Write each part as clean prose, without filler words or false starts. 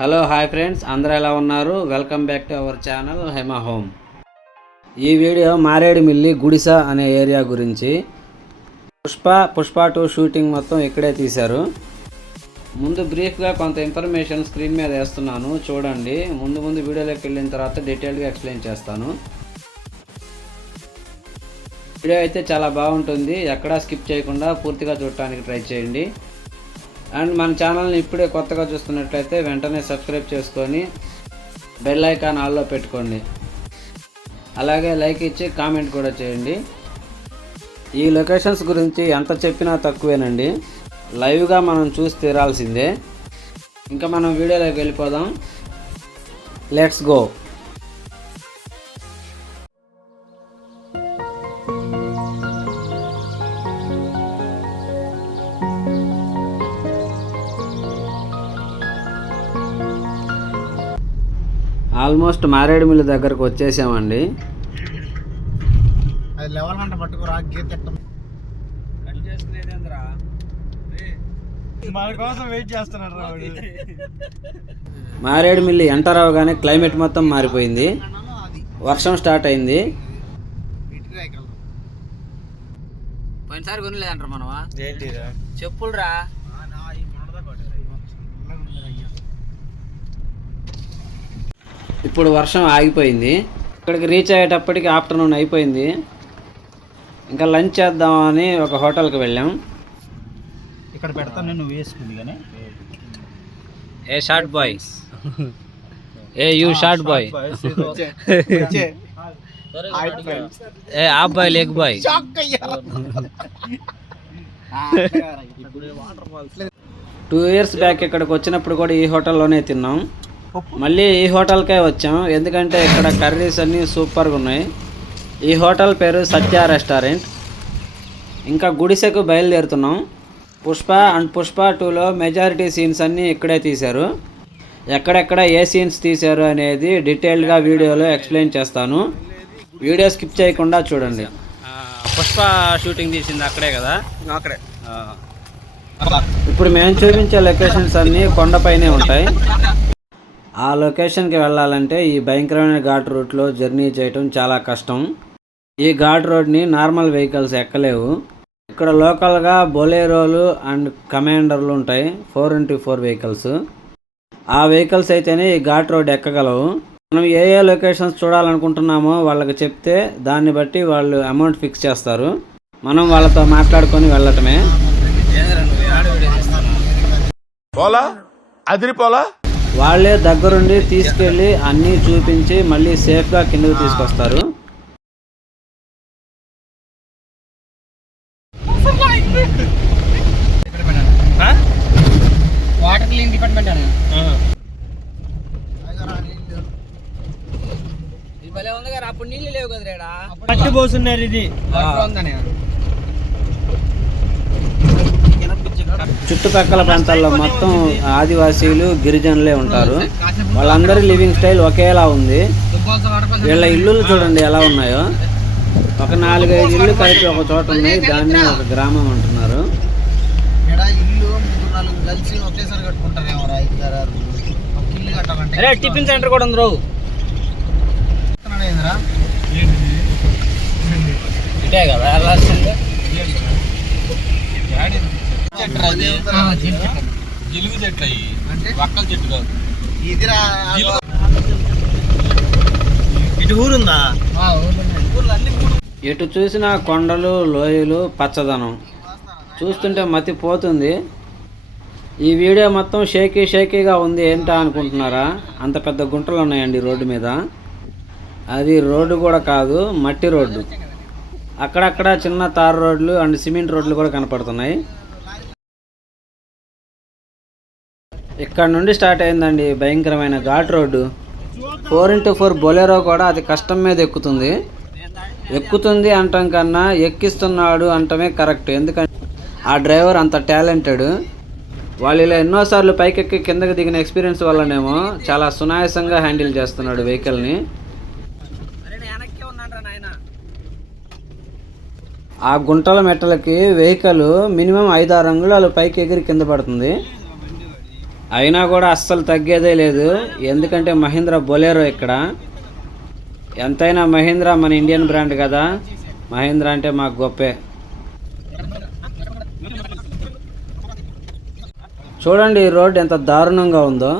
Hello hi friends, అందరూ ఎలా ఉన్నారు? Welcome back to our channel Hema home. ఈ వీడియో మారేడుమిల్లి గుడిస అనే ఏరియా గురించి. పుష్ప 2 షూటింగ్ మొత్తం ఇక్కడే తీశారు. ముందు బ్రీఫ్గా కొంత ఇన్ఫర్మేషన్ స్క్రీన్ మీద వేస్తున్నాను, చూడండి. ముందు వీడియోలోకి వెళ్ళిన తర్వాత డీటెయిల్గా ఎక్స్ప్లెయిన్ చేస్తాను. వీడియో అయితే చాలా బాగుంటుంది, ఎక్కడా స్కిప్ చేయకుండా పూర్తిగా చూడటానికి ట్రై చేయండి. అండ్ మన ఛానల్ని ఇప్పుడే కొత్తగా చూస్తున్నట్లయితే వెంటనే సబ్స్క్రైబ్ చేసుకొని బెల్ ఐకాన్ ఆల్లో పెట్టుకోండి. అలాగే లైక్ ఇచ్చి కామెంట్ కూడా చేయండి. ఈ లొకేషన్స్ గురించి ఎంత చెప్పినా తక్కువేనండి, లైవ్గా మనం చూసి తీరాల్సిందే. ఇంకా మనం వీడియోలోకి వెళ్ళిపోదాం. Let's go. ఆల్మోస్ట్ మారేడుమిల్లి దగ్గరకు వచ్చేసామండి. మారేడుమిల్లి ఎంటర్ అవగానే క్లైమేట్ మొత్తం మారిపోయింది, వర్షం స్టార్ట్ అయింది. పోయినసారి కొనలేదంటారు మనవా, చెప్పులురా. ఇప్పుడు వర్షం ఆగిపోయింది. ఇక్కడికి రీచ్ అయ్యేటప్పటికి ఆఫ్టర్నూన్ అయిపోయింది. ఇంకా లంచ్ చేద్దామని ఒక హోటల్కి వెళ్ళాం. ఇక్కడ పెడతాను నేను వేసుకుంది కానీ a short boy, a U short boy, a half boy leg boy. 2 years back ఇక్కడికి వచ్చినప్పుడు కూడా ఈ హోటల్లోనే తిన్నాం. మళ్ళీ ఈ హోటల్కే వచ్చాం, ఎందుకంటే ఇక్కడ కర్రీస్ అన్నీ సూపర్గా ఉన్నాయి. ఈ హోటల్ పేరు సత్య రెస్టారెంట్. ఇంకా గుడిసెకు బయలుదేరుతున్నాం. పుష్ప 2లో మెజారిటీ సీన్స్ అన్నీ ఇక్కడే తీశారు. ఎక్కడెక్కడ ఏ సీన్స్ తీశారు అనేది డీటెయిల్డ్గా వీడియోలో ఎక్స్ప్లెయిన్ చేస్తాను, వీడియో స్కిప్ చేయకుండా చూడండి. పుష్ప షూటింగ్ తీసింది అక్కడే కదా, అక్కడే. ఇప్పుడు మేము చూపించే లొకేషన్స్ అన్నీ కొండపైనే ఉంటాయి. ఆ లొకేషన్కి వెళ్ళాలంటే ఈ భయంకరమైన ఘాట్ రూట్లో జర్నీ చేయటం చాలా కష్టం. ఈ ఘాట్ రోడ్ని నార్మల్ వెహికల్స్ ఎక్కలేవు. ఇక్కడ లోకల్గా బొలేరోలు అండ్ కమాండర్లు ఉంటాయి, 4x4 వెహికల్స్. ఆ వెహికల్స్ అయితేనే ఈ ఘాట్ రోడ్ ఎక్కగలవు. మనం ఏ లొకేషన్స్ చూడాలనుకుంటున్నామో వాళ్ళకి చెప్తే దాన్ని బట్టి వాళ్ళు అమౌంట్ ఫిక్స్ చేస్తారు. మనం వాళ్ళతో మాట్లాడుకొని వెళ్ళటమే. వాళ్ళే దగ్గరుండి తీసుకెళ్ళి అన్నీ చూపించి మళ్ళీ సేఫ్గా కిందకు తీసుకొస్తారు. వాటర్ క్లీన్ డిపార్ట్మెంట్ అప్పుడు నీళ్ళు లేవు కదా, పట్టి పోస్తున్నారు. ఇది చుట్టుపక్కల ప్రాంతాల్లో మొత్తం ఆదివాసీలు గిరిజనులే ఉంటారు. వాళ్ళందరి లివింగ్ స్టైల్ ఒకేలా ఉంది. వీళ్ళ ఇల్లులు చూడండి ఎలా ఉన్నాయో. ఒక 4-5 ఇల్లు కలిపి ఒక చోట ఉన్నాయి, దాన్ని ఒక గ్రామం అంటున్నారు. టిఫిన్ సెంటర్ కూడా ఉంది. ఇదే కదా జిలుగు చెట్లు అంటే వక్కల చెట్టు కాదు. ఇటు ఊరుందా? ఎటు చూసినా కొండలు, లోయలు, పచ్చదనం చూస్తుంటే మతి పోతుంది. ఈ వీడియో మొత్తం షేకీగా ఉంది. ఏంటా అనుకుంటున్నారా? అంత పెద్ద గుంటలు ఉన్నాయండి రోడ్డు మీద. అది రోడ్డు కూడా కాదు, మట్టి రోడ్డు. అక్కడక్కడ చిన్న తార్ రోడ్లు అండ్ సిమెంట్ రోడ్లు కూడా కనపడుతున్నాయి. ఇక్కడ నుండి స్టార్ట్ అయిందండి భయంకరమైన ఘాట్ రోడ్డు. 4x4 బొలెరో కూడా అది కష్టం మీద ఎక్కుతుంది అంటాం కన్నా ఎక్కిస్తున్నాడు అంటమే కరెక్ట్. ఎందుకంటే ఆ డ్రైవర్ అంత టాలెంటెడ్. వాళ్ళు ఇలా ఎన్నోసార్లు పైకెక్కి కిందకి దిగిన ఎక్స్పీరియన్స్ వల్లనేమో చాలా సునాయాసంగా హ్యాండిల్ చేస్తున్నాడు వెహికల్ని. ఆ గుంటల మెట్టలకి వెహికల్ మినిమం 5-6 అంగుళాలు పైకి ఎగిరి కింద పడుతుంది. అయినా కూడా అస్సలు తగ్గేదే లేదు. ఎందుకంటే మహీంద్రా బొలెరో ఇక్కడ. ఎంతైనా మహీంద్రా మన ఇండియన్ బ్రాండ్ కదా, మహీంద్రా అంటే మాకు గొప్పే. చూడండి ఈ రోడ్ ఎంత దారుణంగా ఉందో.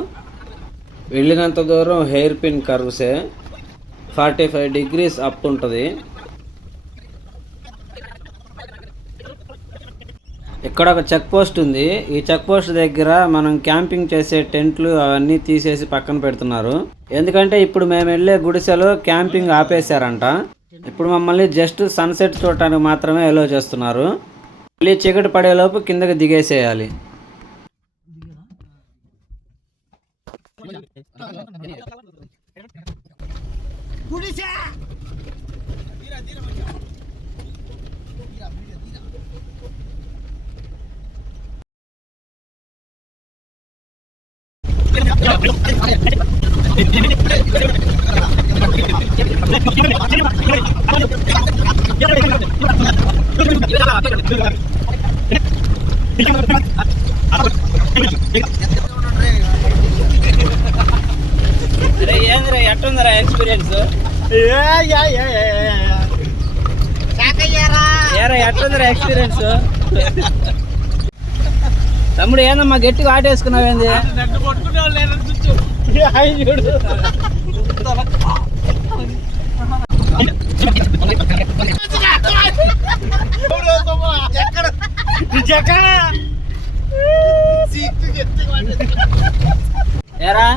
వెళ్ళినంత దూరం హెయిర్ పిన్ కర్వ్సే. 45 degrees అప్ ఉంటుంది. ఇక్కడ ఒక చెక్ పోస్ట్ ఉంది. ఈ చెక్ పోస్ట్ దగ్గర మనం క్యాంపింగ్ చేసే టెంట్లు అవన్నీ తీసేసి పక్కన పెడుతున్నారు. ఎందుకంటే ఇప్పుడు మేము వెళ్ళే గుడిసెలో క్యాంపింగ్ ఆపేశారంట. ఇప్పుడు మమ్మల్ని జస్ట్ సన్సెట్ చూడటానికి మాత్రమే ఎలో చేస్తున్నారు. మళ్ళీ చీకటి పడేలోపు కిందకి దిగేసేయాలి. అరే ఏంద్రా ఎట్టుందరా ఎక్స్పీరియన్స్? ఏరా ఎట్లుందిరా ఎక్స్పీరియన్స్? తమ్ముడు ఏందమ్మా గట్టిగా ఆటేసుకున్నావేంది? ఏరా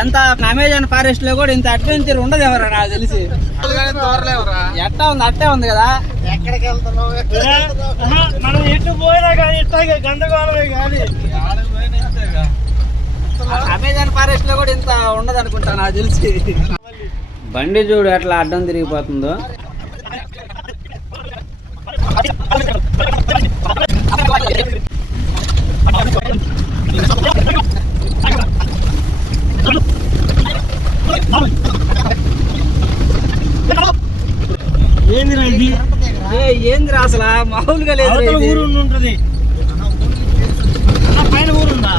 ఎంత అమెజాన్ ఫారెస్ట్ లో కూడా ఇంత అడ్వెంచర్ ఉండదు ఎవరా నాకు తెలిసి. ఎట్టా ఉంది అట్టే ఉంది కదా. ఎక్కడికి వెళ్తున్నావు? మనం ఎటు పోయినా కానీ ఇట్టాగే గందరగోళమే కానీ అమెజాన్ ఫారెస్ట్ లో కూడా ఇంత ఉండదు అనుకుంటా నాకు తెలిసి. బండి చూడు ఎట్లా అడ్డం తిరిగిపోతుందో. ఏందిరా అసలు మామూలుగా లేదు. ఊరు ఉంటుంది పైన ఊరుందా?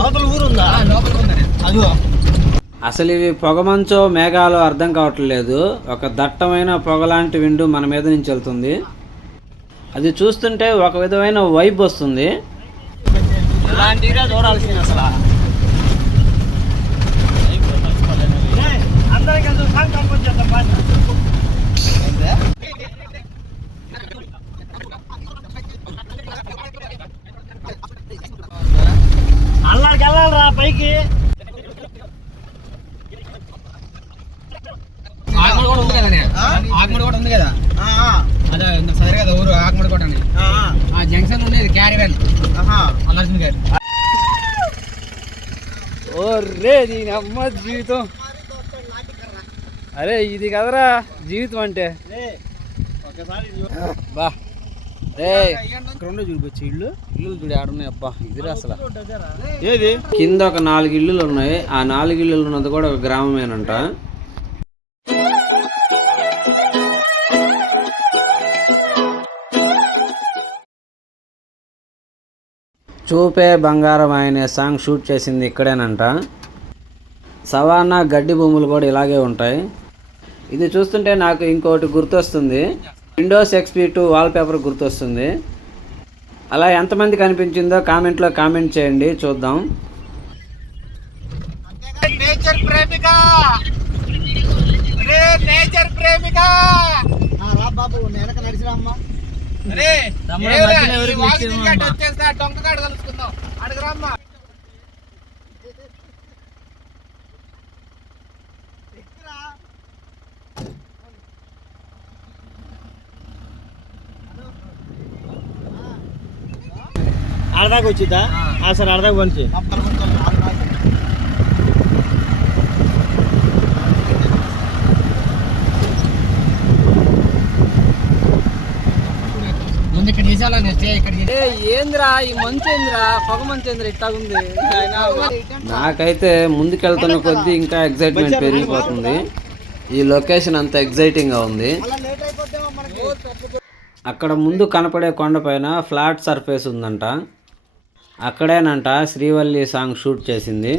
అవతల ఊరుందా? అదిగో అసలు ఇవి పొగమంచో మేఘాలు అర్థం కావట్లేదు. ఒక దట్టమైన పొగలాంటి విండు మన మీద నుంచి వెళ్తుంది. అది చూస్తుంటే ఒక విధమైన వైబ్ వస్తుంది. ఇలాంటిగా చూడాల్సింది అసలు. అల్లాడికి వెళ్ళాలరా పైకి. ఆగమడి కూడా ఉంది కదా, ఆగమడి కూడా ఉంది కదా. అదే సరే కదా ఊరు ఆగమడి కూడా ఆ జంక్షన్ ఉండేది క్యారీవెన్ అల్లర్జున్ గారు. ఓ రే దీని అమ్మ జీవితం. అరే ఇది కదరా జీవితం అంటే. బా రే రెండు చూడవచ్చు ఇల్లు చూడు ఆడున్నాయి. అబ్బా ఇదిరా అసలు. ఏది కింద ఒక 4 ఇల్లులు ఉన్నాయి. ఆ 4 ఇల్లులు ఉన్నది కూడా ఒక గ్రామమేనంట. చూపే బంగారం అనే సాంగ్ షూట్ చేసింది ఇక్కడేనంట. సవానా గడ్డి భూములు కూడా ఇలాగే ఉంటాయి. ఇది చూస్తుంటే నాకు ఇంకోటి గుర్తొస్తుంది. విండోస్ XP 2 వాల్పేపర్ గుర్తొస్తుంది. అలా ఎంతమంది కనిపించిందో కామెంట్లో కామెంట్ చేయండి చూద్దాం. నేచర్ ప్రేమిక నేచర్ ప్రేమిక రా బాబు వెనక నడిచిరామ్మా. డొంకకాడు కలుసుకుందాం అడుగురామ్మా. అర్ధాకు వచ్చిద్దా? సరే అర్ధాకు పంచి. ఏంద్రా ఈ మంచేంద్రా పొగ మంచేంద్రా ఇట్టాగుంది. నాకైతే ముందుకెళ్తున్న కొద్దీ ఇంకా ఎగ్జైట్మెంట్ పెరిగిపోతుంది. ఈ లొకేషన్ అంత ఎగ్జైటింగ్ గా ఉంది. అక్కడ ముందు కనపడే కొండపైన ఫ్లాట్ సర్ఫేస్ ఉందంట. అక్కడేనంట శ్రీవల్లి సాంగ్ షూట్ చేసింది.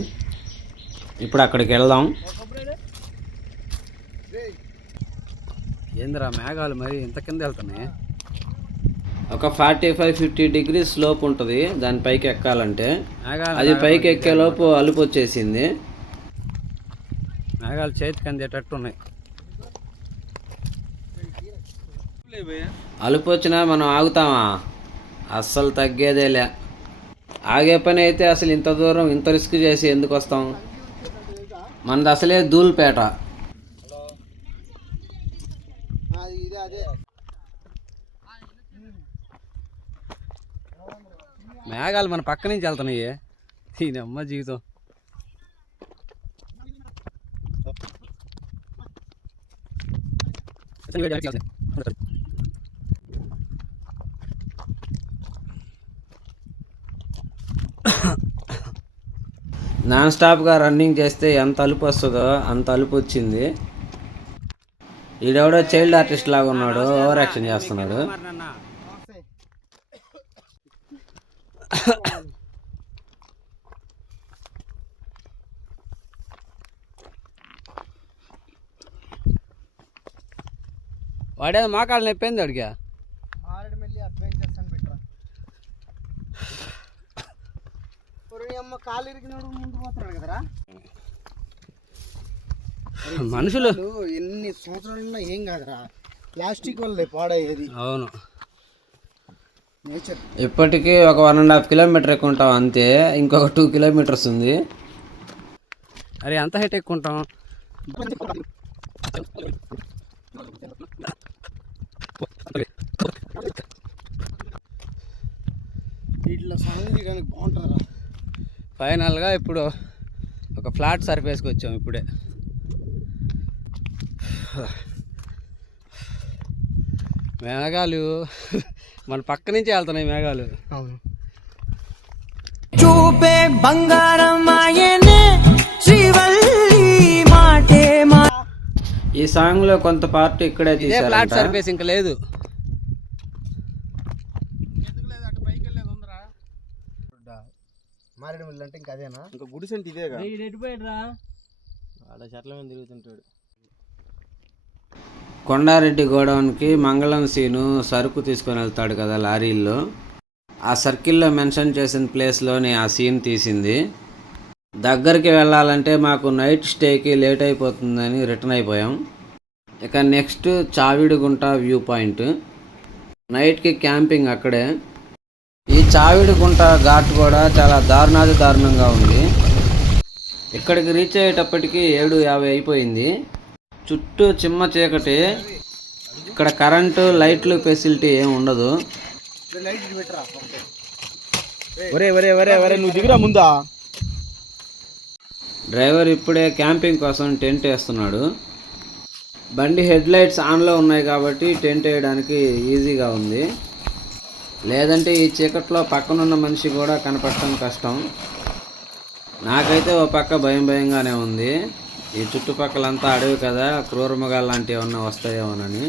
ఇప్పుడు అక్కడికి వెళ్దాం. ఏందిరా మేఘాలు మరి ఇంత కింద వెళ్తున్నాయి. ఒక 45-50 డిగ్రీస్ స్లోప్ ఉంటుంది దాని పైకి ఎక్కాలంటే. అది పైకి ఎక్కే లోపు అలుపు వచ్చేసింది. మేఘాలు చేతికి అందేటట్టు ఉన్నాయి. అలుపు వచ్చినా మనం ఆగుతామా? అస్సలు తగ్గేదేలే. ఆగే పని అయితే అసలు ఇంత దూరం ఇంత రిస్క్ చేసి ఎందుకు వస్తాం? మనది అసలే ధూల్పేట. మేఘాలు మన పక్క నుంచి వెళ్తున్నాయి. దీనమ్మ జీవితం. నాన్ స్టాప్గా రన్నింగ్ చేస్తే ఎంత అలుపు వస్తుందో అంత అలుపు వచ్చింది. ఈడెవడో చైల్డ్ ఆర్టిస్ట్ లాగా ఉన్నాడు, ఓవర్ యాక్షన్ చేస్తున్నాడు. వాడేదో మోకాలు నొప్పింది అడిగా. మనుషులు ఎన్ని సంవత్సరాలు ఏం కాదురా, ప్లాస్టిక్ వల్ల పాడయ్యేది. అవును, ఇప్పటికీ ఒక 1.5 కిలోమీటర్ ఎక్కువ ఉంటాం అంతే. ఇంకొక 2 కిలోమీటర్స్ ఉంది. అరే అంత హైట్ ఎక్కువ ఉంటాం. వీటిలో సాంగ్ చేయడానికి బాగుంటుందా. ఫైనల్గా ఇప్పుడు ఒక ఫ్లాట్ సర్ఫేస్కి వచ్చాం. ఇప్పుడే మేఘాలు మన పక్క నుంచి వెళ్తున్నాయి. మేఘాలు చూపే బంగారం ఆయనే శ్రీవల్లి మాటే మా. ఈ సాంగ్ లో కొంత పార్ట్ ఇక్కడే తీశారు. ఫ్లాట్ సర్ఫేస్ ఇంకా లేదు. మారేడుమిల్లి అంటే ఇంకా అదేనా? ఇంకా గుడిసె అంటే ఇదేగా. ఆడ చెట్ల మీద తిరుగుతుంటాడు. కొండారెడ్డి గోడౌన్కి మంగళం సీను సరుకు తీసుకొని వెళ్తాడు కదా లారీల్లో. ఆ సర్కిల్లో మెన్షన్ చేసిన ప్లేస్లోని ఆ సీన్ తీసింది. దగ్గరికి వెళ్ళాలంటే మాకు నైట్ స్టేకి లేట్ అయిపోతుందని రిటర్న్ అయిపోయాం. ఇక నెక్స్ట్ చావిడిగుంట వ్యూ పాయింట్. నైట్కి క్యాంపింగ్ అక్కడే. ఈ చావిడిగుంట ఘాట్ కూడా చాలా దారుణంగా ఉంది. ఇక్కడికి రీచ్ అయ్యేటప్పటికి 7:50 అయిపోయింది. చుట్టూ చిమ్మ చీకటి. ఇక్కడ కరెంటు లైట్లు ఫెసిలిటీ ఏమి ఉండదు. నువ్వు దిగురా ముందా. డ్రైవర్ ఇప్పుడే క్యాంపింగ్ కోసం టెంట్ వేస్తున్నాడు. బండి హెడ్ లైట్స్ ఆన్లో ఉన్నాయి కాబట్టి టెంట్ వేయడానికి ఈజీగా ఉంది. లేదంటే ఈ చీకట్లో పక్కనున్న మనిషి కూడా కనపడటం కష్టం. నాకైతే ఓ పక్క భయంగానే ఉంది. ఈ చుట్టుపక్కలంతా అడవి కదా, క్రూర మృగాలు లాంటివి ఏమన్నా వస్తాయేమోనని.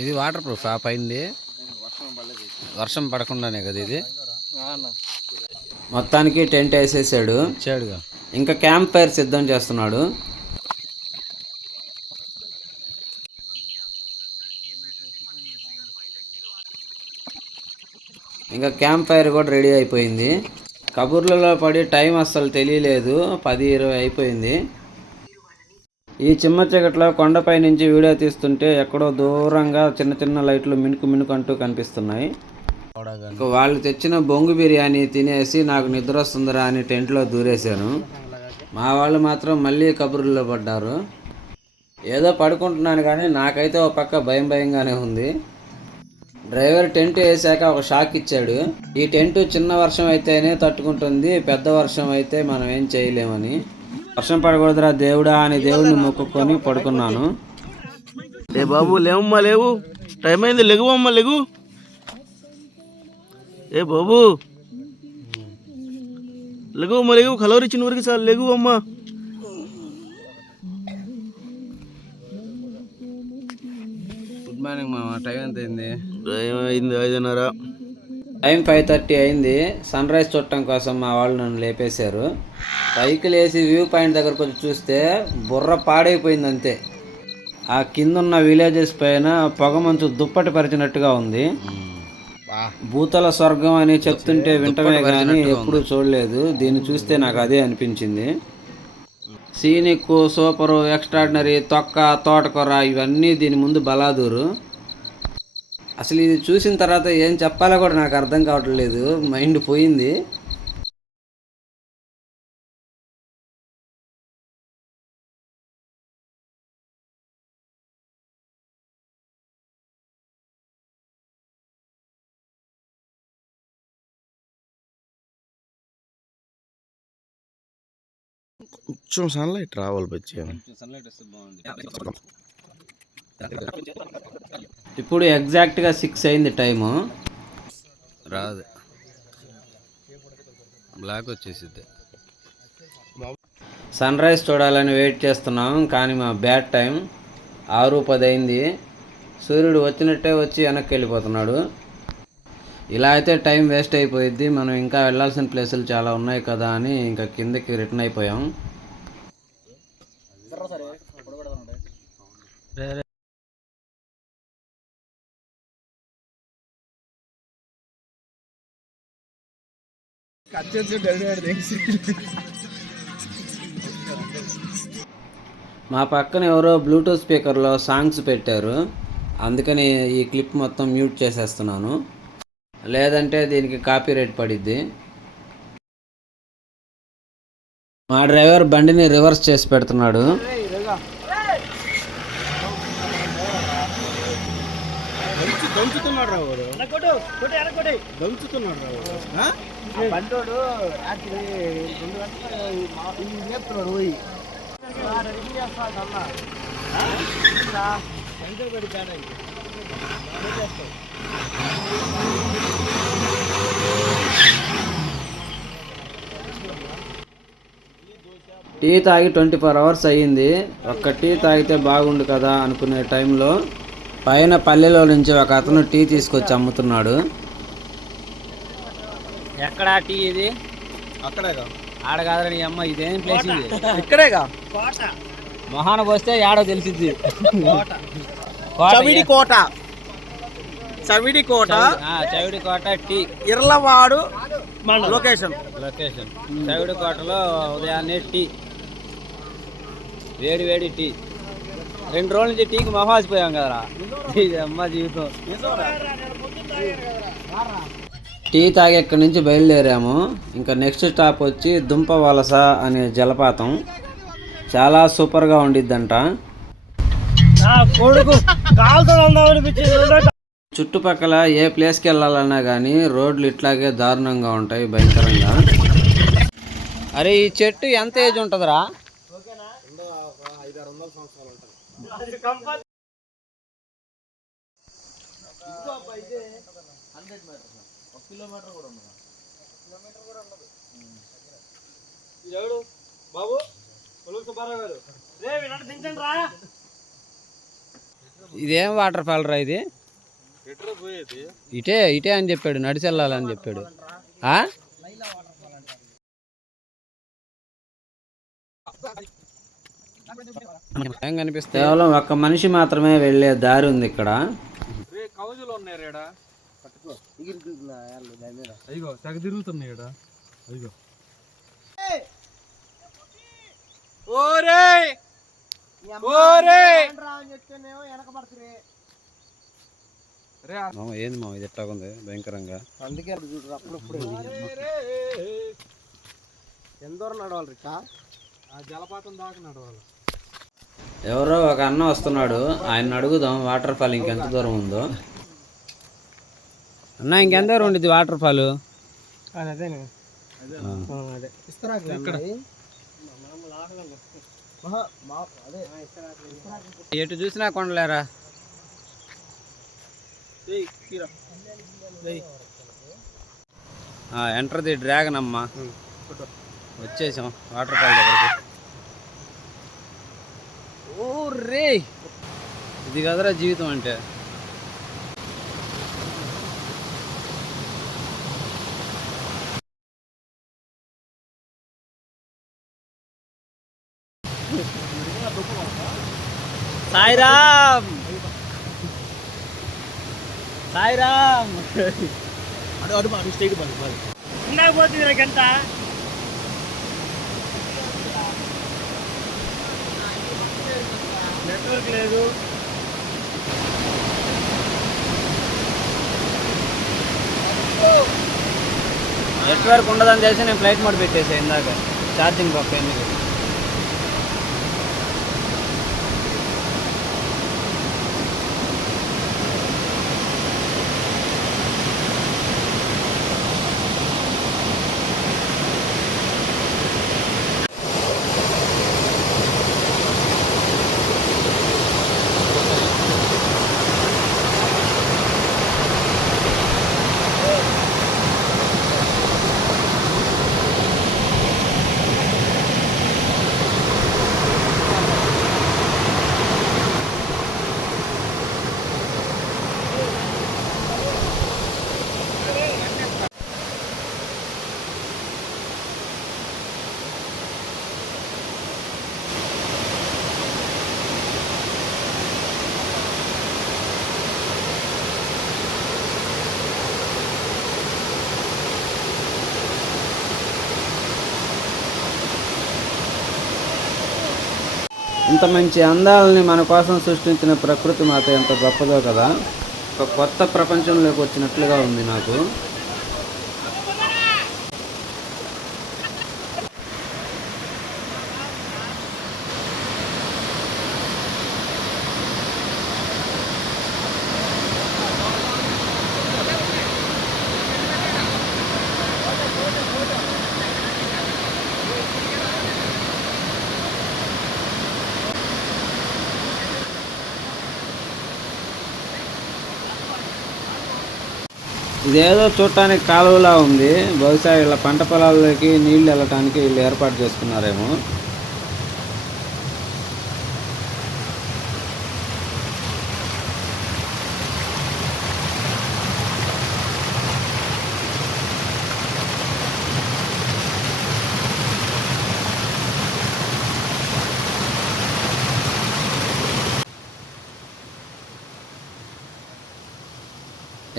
ఇది వాటర్ ప్రూఫ్ ఆ పైంది. వర్షం పడకుండానే కదా ఇది. మొత్తానికి టెంట్ వేసేసాడు. ఇంకా క్యాంప్ ఫైర్ సిద్ధం చేస్తున్నాడు. ఇంకా క్యాంప్ ఫైర్ కూడా రెడీ అయిపోయింది. కబుర్లలో పడి టైం అస్సలు తెలియలేదు. 10:20 అయిపోయింది. ఈ చిమ్మ చీకట్లో కొండపై నుంచి వీడియో తీస్తుంటే ఎక్కడో దూరంగా చిన్న లైట్లు మినుకు అంటూ కనిపిస్తున్నాయి. వాళ్ళు తెచ్చిన బొంగు బిర్యానీ తినేసి నాకు నిద్ర వస్తుందిరా అని టెంట్లో దూరేశాను. మా వాళ్ళు మాత్రం మళ్ళీ కబుర్లలో పడ్డారు. ఏదో పడుకుంటున్నాను కానీ నాకైతే ఒక పక్క భయంగానే ఉంది. డ్రైవర్ టెంట్ వేసాక ఒక షాక్ ఇచ్చాడు. ఈ టెంట్ చిన్న వర్షం అయితేనే తట్టుకుంటుంది, పెద్ద వర్షం అయితే మనం ఏం చేయలేమని. వర్షం పడకూడదురా దేవుడా అని దేవుడిని మొక్కుకొని పడుకున్నాను. ఏ బాబు లేవమ్మా, లేవు, టైం అయింది, లెగువమ్మా, లెగు. ఏ బాబు లెగువమ్మ లెగువ కలవరి ఇచ్చిన ఊరికి సార్ లెగువమ్మా. గుడ్ మార్నింగ్ మామ. టైం ఎంత అయింది? టైం అయింది 5:30. టైం 5:30 అయింది. సన్ రైజ్ చూడటం కోసం మా వాళ్ళు నన్ను లేపేశారు. పైకి లేచి వ్యూ పాయింట్ దగ్గరకు వచ్చి చూస్తే బుర్ర పాడైపోయింది అంతే. ఆ కిందున్న విలేజెస్ పైన పొగమంచు దుప్పటి పరిచినట్టుగా ఉంది. భూతల స్వర్గం అని చెప్తుంటే వింటమే కానీ ఎప్పుడూ చూడలేదు. దీన్ని చూస్తే నాకు అదే అనిపించింది. సీనిక్, సూపరు, ఎక్స్ట్రాడినరీ, తొక్క, తోటకూర ఇవన్నీ దీని ముందు బలాదూరు. అసలు ఇది చూసిన తర్వాత ఏం చెప్పాలో కూడా నాకు అర్థం కావట్లేదు. మైండ్ పోయింది. కొంచెం సన్లైట్ రావాలి బచ్చి. ఇప్పుడు ఎగ్జాక్ట్గా 6 అయింది టైము. రాదు, బ్లాక్ వచ్చేసిద్ది. సన్ రైజ్ చూడాలని వెయిట్ చేస్తున్నాం కానీ మా బ్యాడ్ టైం. 6:10 అయింది. సూర్యుడు వచ్చినట్టే వచ్చి వెనక్కి వెళ్ళిపోతున్నాడు. ఇలా అయితే టైం వేస్ట్ అయిపోయిద్ది. మనం ఇంకా వెళ్ళాల్సిన ప్లేసులు చాలా ఉన్నాయి కదా అని ఇంకా కిందకి రిటర్న్ అయిపోయాం. మా పక్కన ఎవరో బ్లూటూత్ స్పీకర్లో సాంగ్స్ పెట్టారు. అందుకని ఈ క్లిప్ మొత్తం మ్యూట్ చేసేస్తున్నాను, లేదంటే దీనికి కాపీరైట్ పడిద్ది. మా డ్రైవర్ బండిని రివర్స్ చేసి పెడుతున్నాడు. బంటోడు యాక్చువల్లీ 2 గంటలు నేర్పుతున్నాడు పోయి టీ తాగి 24 అవర్స్ అయ్యింది. ఒక్క టీ తాగితే బాగుండు కదా అనుకునే టైంలో పైన పల్లెలో నుంచి ఒక అతను టీ తీసుకొచ్చి అమ్ముతున్నాడు. ఎక్కడా టీ ఇది? అక్కడేగా, ఆడ కాదురా నీ అమ్మ. ఇదేం ప్లేస్ ఇది? ఇక్కడేగా. మొహానికి వస్తే ఆడో తెలిసిద్ది. చవిడి కోట, చవిడి కోట, చవిడి కోట టీ, ఇర్లవాడు లొకేషన్. చవిడి కోటలో ఉదయాన్నే టీ, వేడి వేడి టీ. 2 రోజుల నుంచి టీకి మహాసిపోయాం కదరా. ఇది అమ్మ జీవితం. టీ తాగి ఇక్కడి నుంచి బయలుదేరాము. ఇంకా నెక్స్ట్ స్టాప్ వచ్చి దుంప వలస అనే జలపాతం. చాలా సూపర్గా ఉండిద్దంట. చుట్టుపక్కల ఏ ప్లేస్కి వెళ్ళాలన్నా కానీ రోడ్లు ఇట్లాగే దారుణంగా ఉంటాయి, భయంకరంగా. అరే ఈ చెట్టు ఎంత ఏజ్ ఉంటుందిరా? ఇదేం వాటర్ ఫాల్ రా ఇది? ఇటే ఇటే అని చెప్పాడు, నడిచి వెళ్ళాలని చెప్పాడు. ఏం కనిపిస్తుంది? కేవలం ఒక్క మనిషి మాత్రమే వెళ్ళే దారి ఉంది ఇక్కడ. ఏంది మా ఇది ఎట్లా ఉంది భయంకరంగా? అందుకే చూడరు అప్పుడప్పుడు ఎంత దూరం నడవాలి జలపాతం దాకా నడవాలి. ఎవరో ఒక అన్న వస్తున్నాడు, ఆయన అడుగుదాం వాటర్ ఫాల్ ఇంకెంత దూరం ఉందో. అన్న ఇంకెంత దూరం ఉండిద్ది వాటర్ ఫాల్? ఎటు చూసినా కొండలేరా. ఎంటర్ ది డ్రాగన్ అమ్మ. వచ్చేసాం వాటర్ ఫాల్ దగ్గరికి. ఓ రే, ఇది కదరా జీవితం అంటే. సాయిరామ్ సాయిరామ్. పోతుంది గంట. నెట్వర్క్ లేదు. నెట్వర్క్ ఉండదని తెలిసి నేను ఫ్లైట్ మోడ్ పెట్టేసా ఇందాక, ఛార్జింగ్ పక్క ఎందుకు. ఇంత మంచి అందాలని మన కోసం సృష్టించిన ప్రకృతి మాత ఎంత గొప్పదో కదా. ఒక కొత్త ప్రపంచంలోకి వచ్చినట్లుగా ఉంది నాకు. ఇదేదో చూడటానికి కాలువలా ఉంది. బహుశా ఇలా పంట పొలాల్లోకి నీళ్లు వెళ్ళటానికి వీళ్ళు ఏర్పాటు చేసుకున్నారేమో.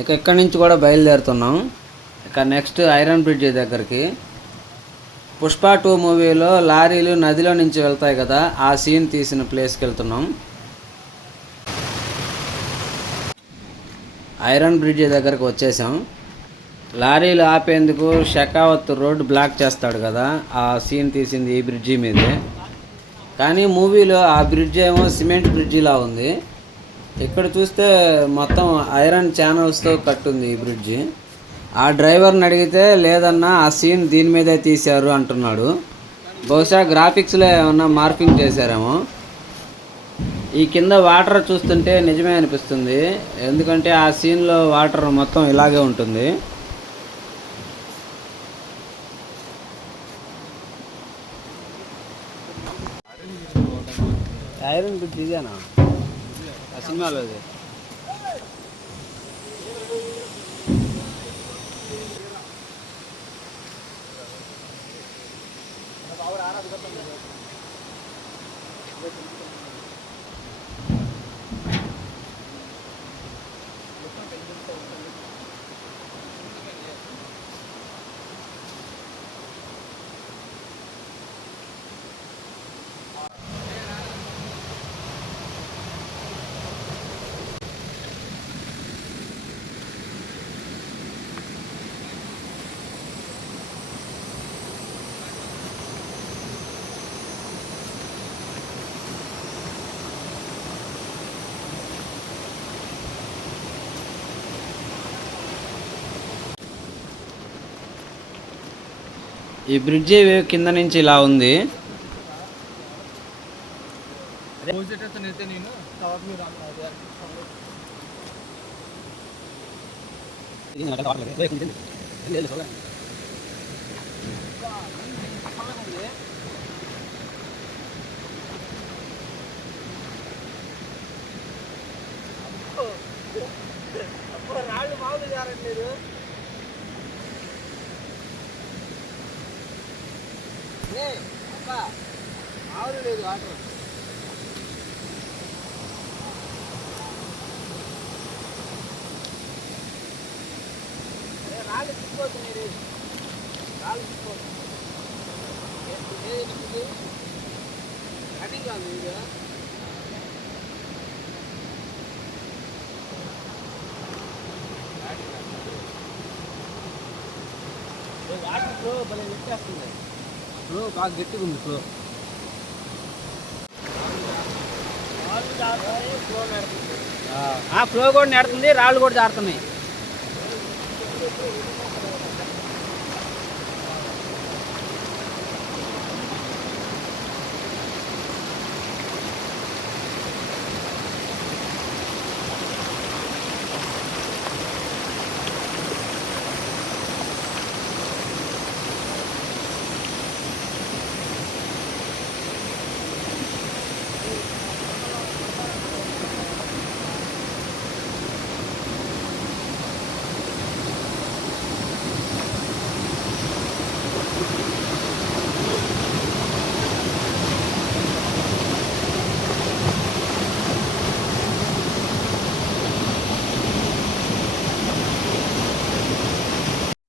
ఇక ఇక్కడి నుంచి కూడా బయలుదేరుతున్నాం. ఇక నెక్స్ట్ ఐరన్ బ్రిడ్జ్ దగ్గరికి. పుష్ప 2 మూవీలో లారీలు నదిలో నుంచి వెళ్తాయి కదా, ఆ సీన్ తీసిన ప్లేస్కి వెళ్తున్నాం. ఐరన్ బ్రిడ్జ్ దగ్గరకు వచ్చేసాం. లారీలు ఆపేందుకు షెకావత్ రోడ్ బ్లాక్ చేస్తాడు కదా, ఆ సీన్ తీసింది ఈ బ్రిడ్జి మీదే. కానీ మూవీలో ఆ బ్రిడ్జ్ ఏమో సిమెంట్ బ్రిడ్జిలా ఉంది. ఇక్కడ చూస్తే మొత్తం ఐరన్ ఛానల్స్తో కట్టుంది ఈ బ్రిడ్జి. ఆ డ్రైవర్ని అడిగితే లేదన్నా ఆ సీన్ దీని మీదే తీశారు అంటున్నాడు. బహుశా గ్రాఫిక్స్లో ఏమన్నా మార్పింగ్ చేశారేమో. ఈ కింద వాటర్ చూస్తుంటే నిజమే అనిపిస్తుంది, ఎందుకంటే ఆ సీన్లో వాటర్ మొత్తం ఇలాగే ఉంటుంది. ఐరన్ బ్రిడ్జ్ ఇదేనా ఆ సినిమాలో? ఈ బ్రిడ్జి కింద నుంచి ఇలా ఉంది. రాళ్ళు మామూలు జారట్లేదు. మామూలు లేదు వాటర్. రాళ్ళు తిప్పిపోతున్నాయి. రాళ్ళు తిప్పిపోతుంది. కటింగ్ కాదు ఇది. వాటర్ ఫ్లో భలే పెట్టేస్తుంది. ఫ్లో బాగా గట్టిగా ఉంది. ఫ్లో కూడా నెడుతుంది, రాళ్ళు కూడా జారుతున్నాయి.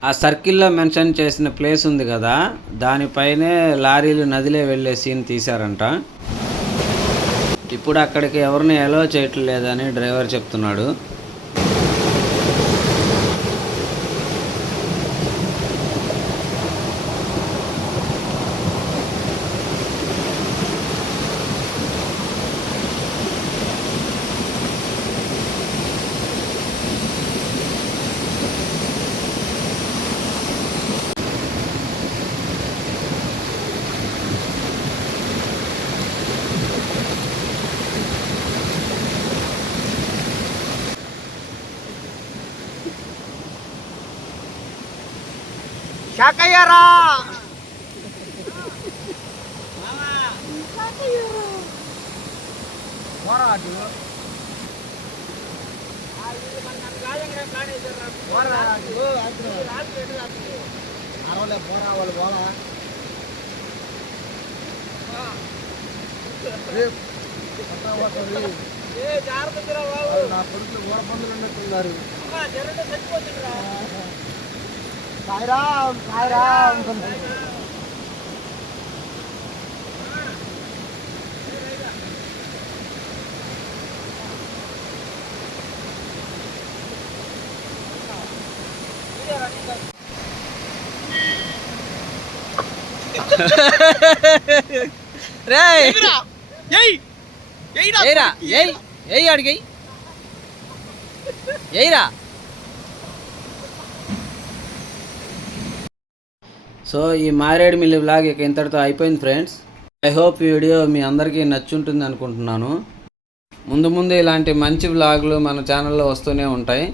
ఆ సర్కిల్లో మెన్షన్ చేసిన ప్లేస్ ఉంది కదా, దానిపైనే లారీలు నదిలే వెళ్ళే సీన్ తీశారంట. ఇప్పుడు అక్కడికి ఎవరిని అలో చేయట్లేదని డ్రైవర్ చెప్తున్నాడు. శాకయ్యారా నా కొడుకులు ఊరబందులు ఉన్నట్టున్నారు. సాయిరామ్ సాయిరామ్. అడిగి ఎయిరా. సో ఈ మారేడుమిల్లి వ్లాగ్ ఇక ఇంతటితో అయిపోయింది ఫ్రెండ్స్. ఐ హోప్ ఈ వీడియో మీ అందరికీ నచ్చుంటుంది అనుకుంటున్నాను. ముందు ముందు ఇలాంటి మంచి వ్లాగులు మన ఛానల్లో వస్తూనే ఉంటాయి.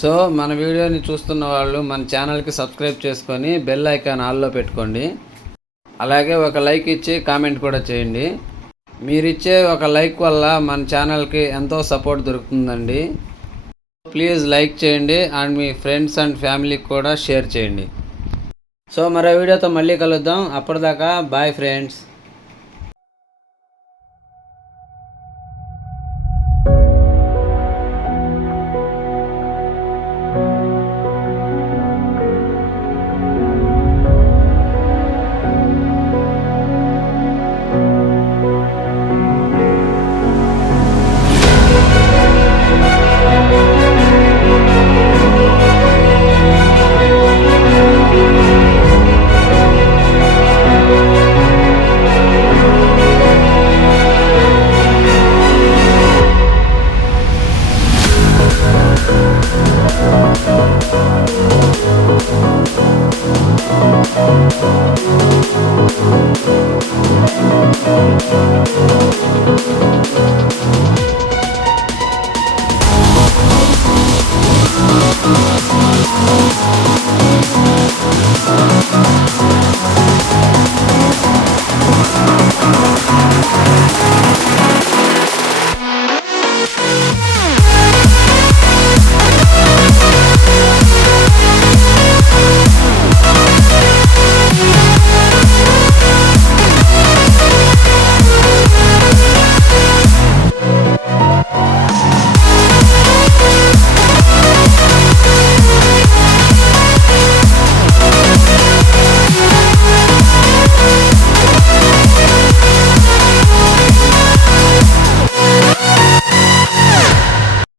సో మన వీడియోని చూస్తున్న వాళ్ళు మన ఛానల్కి సబ్స్క్రైబ్ చేసుకొని బెల్ ఐకాన్ ఆల్లో పెట్టుకోండి. అలాగే ఒక లైక్ ఇచ్చి కామెంట్ కూడా చేయండి. మీరిచ్చే ఒక లైక్ వల్ల మన ఛానల్కి ఎంతో సపోర్ట్ దొరుకుతుందండి. ప్లీజ్ లైక్ చేయండి అండ్ మీ ఫ్రెండ్స్ అండ్ ఫ్యామిలీకి కూడా షేర్ చేయండి. సో మరో వీడియోతో మళ్ళీ కలుద్దాం. అప్పటిదాకా బాయ్ ఫ్రెండ్స్.